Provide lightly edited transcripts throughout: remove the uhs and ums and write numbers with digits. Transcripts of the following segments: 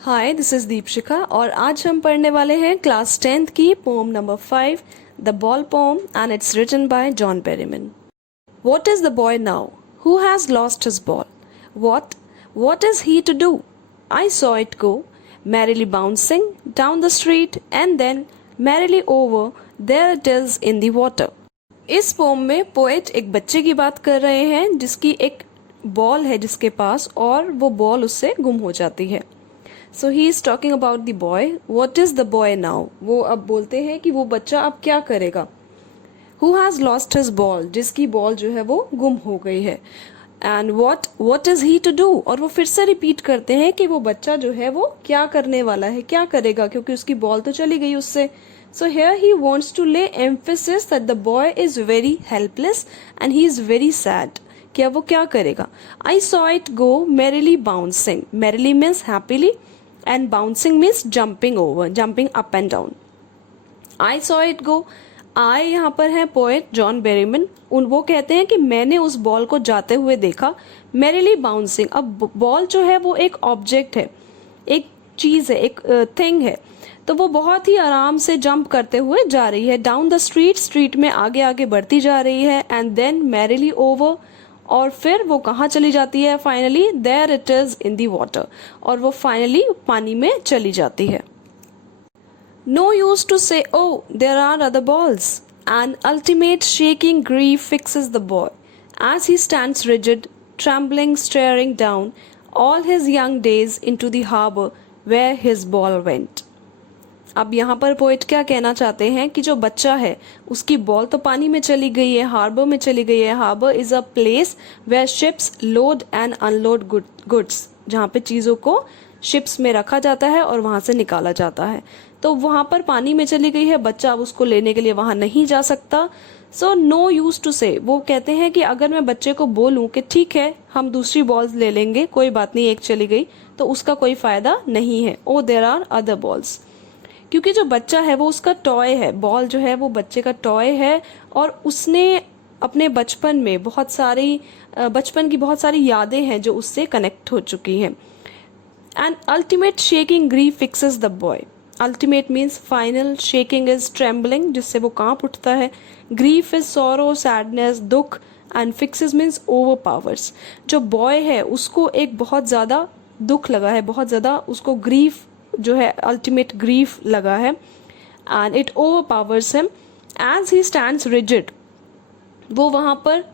Hi, this is Deepshikha और आज हम पढ़ने वाले हैं क्लास 10th की poem number 5 the ball poem and it's written by John Berryman. What is the boy now? Who has lost his ball? What is he to do? I saw it go, merrily bouncing down the street and then merrily over, there it is in the water. इस pome में poet एक बच्चे की बात कर रहे हैं जिसकी एक बॉल है जिसके पास और वो बॉल उससे गुम हो जाती है। So he is talking about the boy. What is the boy now? वो अब बोलते हैं कि वो बच्चा अब क्या करेगा। Who has lost his ball, जिसकी बॉल जो है वो गुम हो गई है। And what is he to do, और वो फिर से रिपीट करते हैं कि वो बच्चा जो है वो क्या करने वाला है, क्या करेगा, क्योंकि उसकी बॉल तो चली गई उससे। So here he wants to lay emphasis that the boy is very helpless and he is very sad. क्या वो क्या करेगा? I saw it go merrily bouncing. Merrily means happily and bouncing means jumping over, jumping up and down. I saw it go. I यहाँ पर है poet John Berryman. वो कहते हैं कि मैंने उस बॉल को जाते हुए देखा। merrily bouncing, अब बॉल जो है वो एक ऑब्जेक्ट है, एक चीज है, एक थिंग है, तो वो बहुत ही आराम से जंप करते हुए जा रही है डाउन द स्ट्रीट। स्ट्रीट में आगे आगे बढ़ती जा रही है। एंड देन merrily over, और फिर वो कहाँ चली जाती है? Finally there it is in the water, और वो फाइनली पानी में चली जाती है। No use to say O there are other balls, an ultimate shaking grief fixes the boy as he stands rigid trembling staring down all his young days into the harbour where his ball went. अब यहाँ पर poet क्या कहना चाहते हैं कि जो बच्चा है उसकी बॉल तो पानी में चली गई है, हार्बर में चली गई है। Harbour is a place where ships load and unload goods, जहाँ पे चीजों को शिप्स में रखा जाता है और वहां से निकाला जाता है। तो वहां पर पानी में चली गई है, बच्चा अब उसको लेने के लिए वहां नहीं जा सकता। सो नो यूज टू से, वो कहते हैं कि अगर मैं बच्चे को बोलूं कि ठीक है हम दूसरी बॉल्स ले लेंगे, कोई बात नहीं, एक चली गई, तो उसका कोई फायदा नहीं है। ओ देयर आर अदर बॉल्स, क्योंकि जो बच्चा है वो उसका टॉय है, बॉल जो है वो बच्चे का टॉय है, और उसने अपने बचपन में बचपन की बहुत सारी यादें हैं जो उससे कनेक्ट हो चुकी हैं। And ultimate shaking grief fixes the boy. Ultimate means final, shaking is trembling, जिससे वो कांप उठता है। ग्रीफ इज सॉरो, सैडनेस, दुख, and fixes means over powers. जो बॉय है उसको एक बहुत ज्यादा दुख लगा है, बहुत ज्यादा उसको ग्रीफ जो है अल्टीमेट ग्रीफ लगा है। And it overpowers him as he stands rigid. वो वहां पर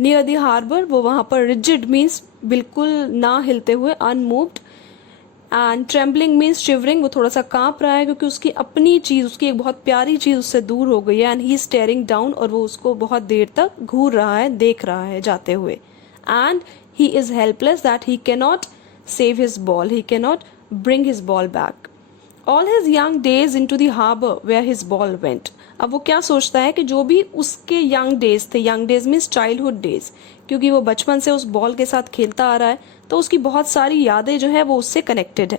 नियर द हार्बर, वो वहां पर रिजिड मीन्स बिल्कुल ना हिलते हुए, unmoved. And trembling means shivering, वो थोड़ा सा कांप रहा है क्योंकि उसकी अपनी चीज, उसकी एक बहुत प्यारी चीज उससे दूर हो गई है। एंड ही स्टेयरिंग डाउन, और वो उसको बहुत देर तक घूर रहा है, देख रहा है जाते हुए। And he is helpless that he cannot save his ball, he cannot bring his ball back. All his young days into the harbor where his ball went. अब वो क्या सोचता है कि जो भी उसके यंग डेज थे, young days means childhood days, क्योंकि वो बचपन से उस बॉल के साथ खेलता आ रहा है तो उसकी बहुत सारी यादें जो है वो उससे कनेक्टेड है।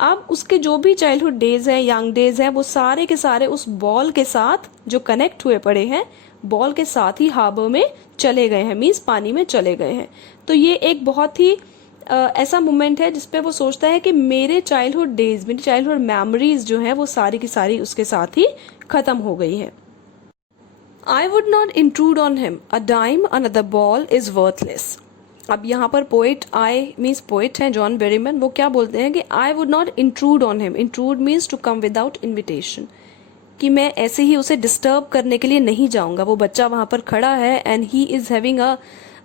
अब उसके जो भी चाइल्डहुड डेज हैं, यंग डेज हैं, वो सारे के सारे उस बॉल के साथ जो कनेक्ट हुए पड़े हैं, बॉल के साथ ही हार्बर में चले गए हैं, मीन्स पानी में चले गए हैं। तो ये एक बहुत ही ऐसा मोमेंट है जिसपे वो सोचता है कि मेरे चाइल्डहुड डेज, मेरी चाइल्डहुड मेमोरीज जो है वो सारी की सारी उसके साथ ही खत्म हो गई है। I would not intrude on him, a dime another ball is worthless. अब यहाँ पर पोएट, आई मीन्स पोएट है जॉन बेरीमन, वो क्या बोलते हैं कि I would not intrude on him. Intrude means to come without invitation, कि मैं ऐसे ही उसे डिस्टर्ब करने के लिए नहीं जाऊंगा। वो बच्चा वहां पर खड़ा है and he is having a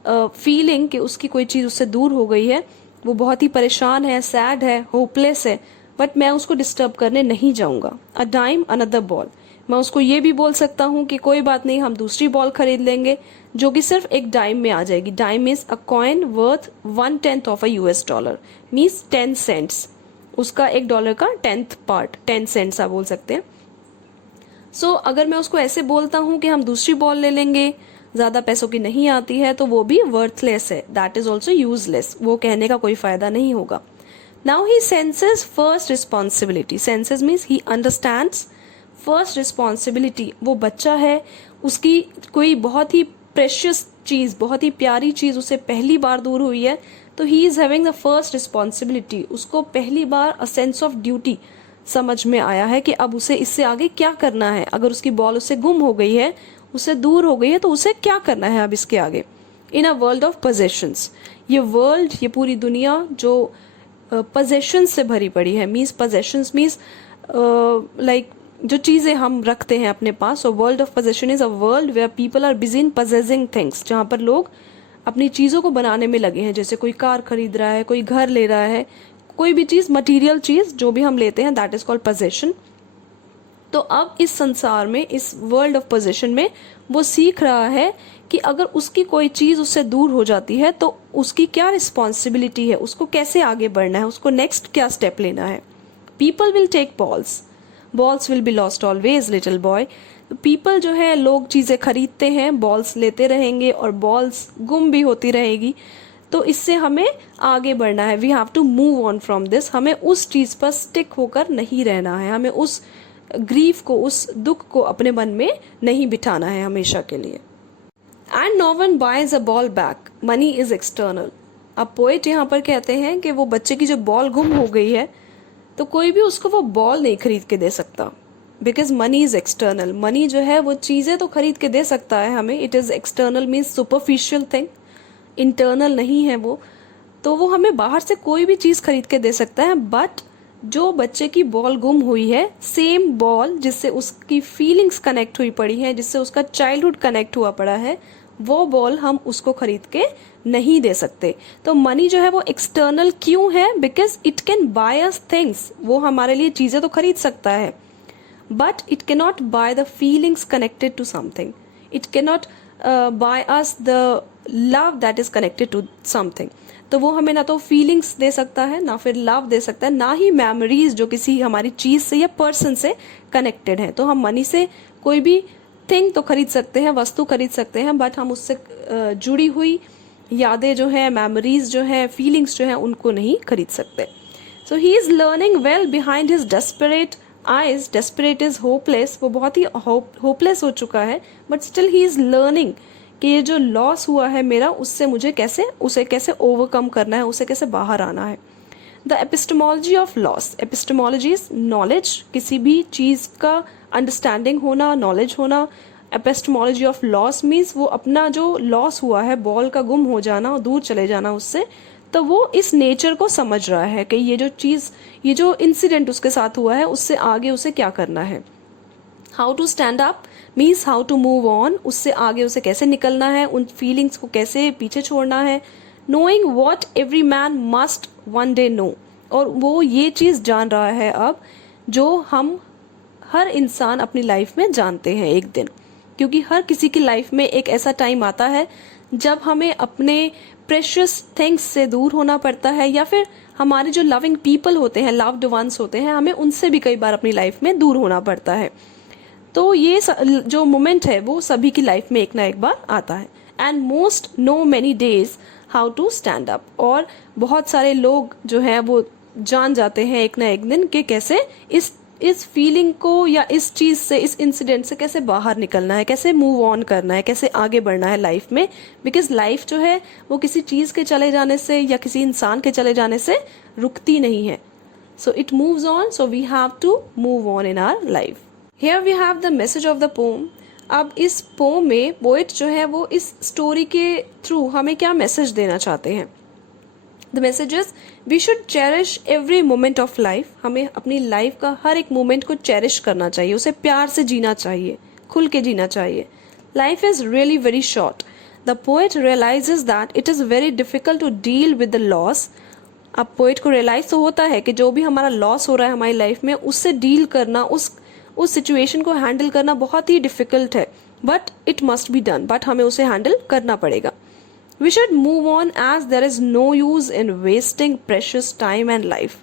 feeling कि उसकी कोई चीज उससे दूर हो गई है, वो बहुत ही परेशान है, सैड है, होपलेस है, बट मैं उसको डिस्टर्ब करने नहीं जाऊंगा। अ डाइम अनदर बॉल, मैं उसको ये भी बोल सकता हूँ कि कोई बात नहीं, हम दूसरी बॉल खरीद लेंगे जो कि सिर्फ एक डाइम में आ जाएगी। Dime means a coin worth 1/10 of a US dollar, means 10 cents, उसका $1 का 10th पार्ट, 10 सेंट्स आप बोल सकते हैं। सो अगर मैं उसको ऐसे बोलता हूँ कि हम दूसरी बॉल ले लेंगे, ज्यादा पैसों की नहीं आती है, तो वो भी वर्थलेस है, दैट इज ऑल्सो यूजलेस, वो कहने का कोई फायदा नहीं होगा। Now he senses first responsibility. Senses means he understands first responsibility. वो बच्चा है, उसकी कोई बहुत ही प्रेशियस चीज, बहुत ही प्यारी चीज उससे पहली बार दूर हुई है, तो he is having the first responsibility, उसको पहली बार अ सेंस ऑफ ड्यूटी समझ में आया है कि अब उसे इससे आगे क्या करना है। अगर उसकी बॉल उससे गुम हो गई है, उससे दूर हो गई है, तो उसे क्या करना है अब इसके आगे। इन अ वर्ल्ड ऑफ पोजेशंस, ये वर्ल्ड, ये पूरी दुनिया जो पोजेशंस से भरी पड़ी है, मीन्स पोजेशंस मीन्स लाइक जो चीजें हम रखते हैं अपने पास। और world of possession is a world where people are busy in possessing things, जहां पर लोग अपनी चीजों को बनाने में लगे हैं। जैसे कोई कार खरीद रहा है, कोई घर ले रहा है, कोई भी चीज, मटेरियल चीज जो भी हम लेते हैं, दैट इज कॉल्ड पोजेशन। तो अब इस संसार में, इस वर्ल्ड ऑफ पोजेशन में, वो सीख रहा है कि अगर उसकी कोई चीज उससे दूर हो जाती है तो उसकी क्या रिस्पॉन्सिबिलिटी है, उसको कैसे आगे बढ़ना है, उसको नेक्स्ट क्या स्टेप लेना है। People will take balls will be lost always little boy. People जो है, लोग चीजें खरीदते हैं, बॉल्स लेते रहेंगे और बॉल्स गुम भी होती रहेगी। तो इससे हमें आगे बढ़ना है, we have to move on from this. हमें उस चीज पर स्टिक होकर नहीं रहना है, हमें उस ग्रीफ को, उस दुख को अपने मन में नहीं बिठाना है हमेशा के लिए। And no one buys a ball back, money is external. अब पोएट यहाँ पर कहते हैं कि वो बच्चे की जो बॉल गुम हो गई है, तो कोई भी उसको वो बॉल नहीं खरीद के दे सकता, because money is external. Money जो है वो चीजें तो खरीद के दे सकता है हमें, it is external means superficial thing, internal नहीं है वो। तो वो हमें बाहर से कोई भी चीज खरीद के दे सकता है, बट जो बच्चे की बॉल गुम हुई है, सेम बॉल जिससे उसकी फीलिंग्स कनेक्ट हुई पड़ी है, जिससे उसका चाइल्डहुड कनेक्ट हुआ पड़ा है, वो बॉल हम उसको खरीद के नहीं दे सकते। तो मनी जो है वो एक्सटर्नल क्यों है? Because it can buy us things, वो हमारे लिए चीजें तो खरीद सकता है, but it cannot buy the feelings connected to something, it cannot buy us the love that is connected to something. तो वो हमें ना तो फीलिंग्स दे सकता है, ना फिर लव दे सकता है, ना ही मेमोरीज जो किसी हमारी चीज से या पर्सन से कनेक्टेड है। तो हम मनी से कोई भी थिंग तो खरीद सकते हैं, वस्तु खरीद सकते हैं, बट हम उससे जुड़ी हुई यादें जो है, मेमोरीज जो है, फीलिंग्स जो है, उनको नहीं खरीद सकते। So he is learning well behind his desperate eyes. Desperate is hopeless, वो बहुत ही होपलेस हो चुका है, but still he is learning कि ये जो लॉस हुआ है मेरा, उससे मुझे उसे कैसे ओवरकम करना है, उसे कैसे बाहर आना है। The epistemology of loss, epistemology is knowledge, किसी भी चीज का अंडरस्टैंडिंग होना, नॉलेज होना। एपिस्टेमोलॉजी ऑफ लॉस मीन्स वो अपना जो लॉस हुआ है, बॉल का गुम हो जाना और दूर चले जाना उससे, तो वो इस नेचर को समझ रहा है कि ये जो चीज, ये जो इंसिडेंट उसके साथ हुआ है, उससे आगे उसे क्या करना है। How to stand up means how to move on, उससे आगे उसे कैसे निकलना है, उन फीलिंग्स को कैसे पीछे छोड़ना है। Knowing what every man must one day know, और वो ये चीज जान रहा है अब जो हम हर इंसान अपनी लाइफ में जानते हैं एक दिन, क्योंकि हर किसी की लाइफ में एक ऐसा टाइम आता है जब हमें अपने प्रेशियस थिंग्स से दूर होना पड़ता है, या फिर हमारे जो लविंग पीपल होते हैं, लव्ड वंस होते हैं, हमें उनसे भी कई बार अपनी लाइफ में दूर होना पड़ता है। तो ये जो मोमेंट है वो सभी की लाइफ में एक ना एक बार आता है। And most know many days how to stand up, और बहुत सारे लोग जो है वो जान जाते हैं एक ना एक दिन कि कैसे इस फीलिंग को या इस चीज से, इस इंसिडेंट से कैसे बाहर निकलना है, कैसे मूव ऑन करना है, कैसे आगे बढ़ना है लाइफ में। बिकॉज लाइफ जो है वो किसी चीज के चले जाने से या किसी इंसान के चले जाने से रुकती नहीं है। So it moves on, so we have to move on in our life. Here we have the message of the poem. अब इस पोम में पोएट जो है वो इस स्टोरी के थ्रू हमें क्या मैसेज देना चाहते हैं। The message is we should cherish every moment of life. हमें अपनी लाइफ का हर एक मोमेंट को चेरिश करना चाहिए, उसे प्यार से जीना चाहिए, खुल के जीना चाहिए। Life is really very short. The poet realises that it is very difficult to deal with the loss. अब पोएट को रियलाइज तो होता है कि जो भी हमारा लॉस हो रहा है हमारी लाइफ में, उससे डील करना, उस सिचुएशन को हैंडल करना बहुत ही डिफिकल्ट है, but it must be done, but हमें उसे हैंडल करना पड़ेगा। We should move on as there is no use in wasting precious time and life.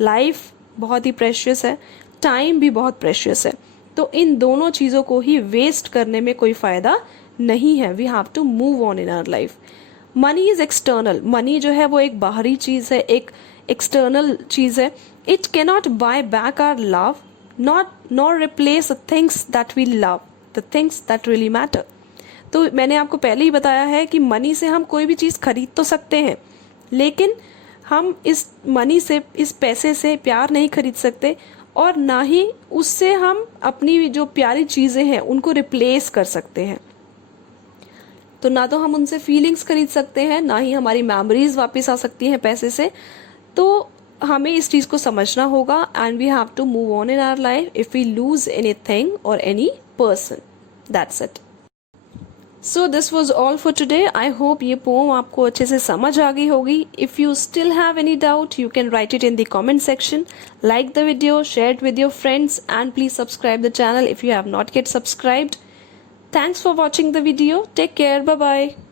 Life बहुत ही प्रेशियस है, टाइम भी बहुत प्रेशियस है, तो इन दोनों चीजों को ही वेस्ट करने में कोई फायदा नहीं है। We have to move on in our life. Money is external. Money जो है वो एक बाहरी चीज है, एक एक्सटर्नल चीज है। It cannot buy back our love, nor replace the things that we love, the things that really matter। तो मैंने आपको पहले ही बताया है कि मनी से हम कोई भी चीज खरीद तो सकते हैं, लेकिन हम इस मनी से, इस पैसे से प्यार नहीं खरीद सकते और ना ही उससे हम अपनी जो प्यारी चीज़ें हैं उनको रिप्लेस कर सकते हैं। तो ना तो हम उनसे फीलिंग्स खरीद सकते हैं, ना ही हमारी मेमोरीज वापस आ सकती हैं पैसे से। तो हमें इस चीज़ को समझना होगा and we have to move on in our life if we lose anything और any person. That's it. So this was all for today. I hope ये पोम आपको अच्छे से समझ आ गई होगी। If you still have any doubt you can write it in the comment section. Like the video, share it with your friends and please subscribe the channel if you have not yet subscribed. Thanks for watching the video. Take care. Bye bye.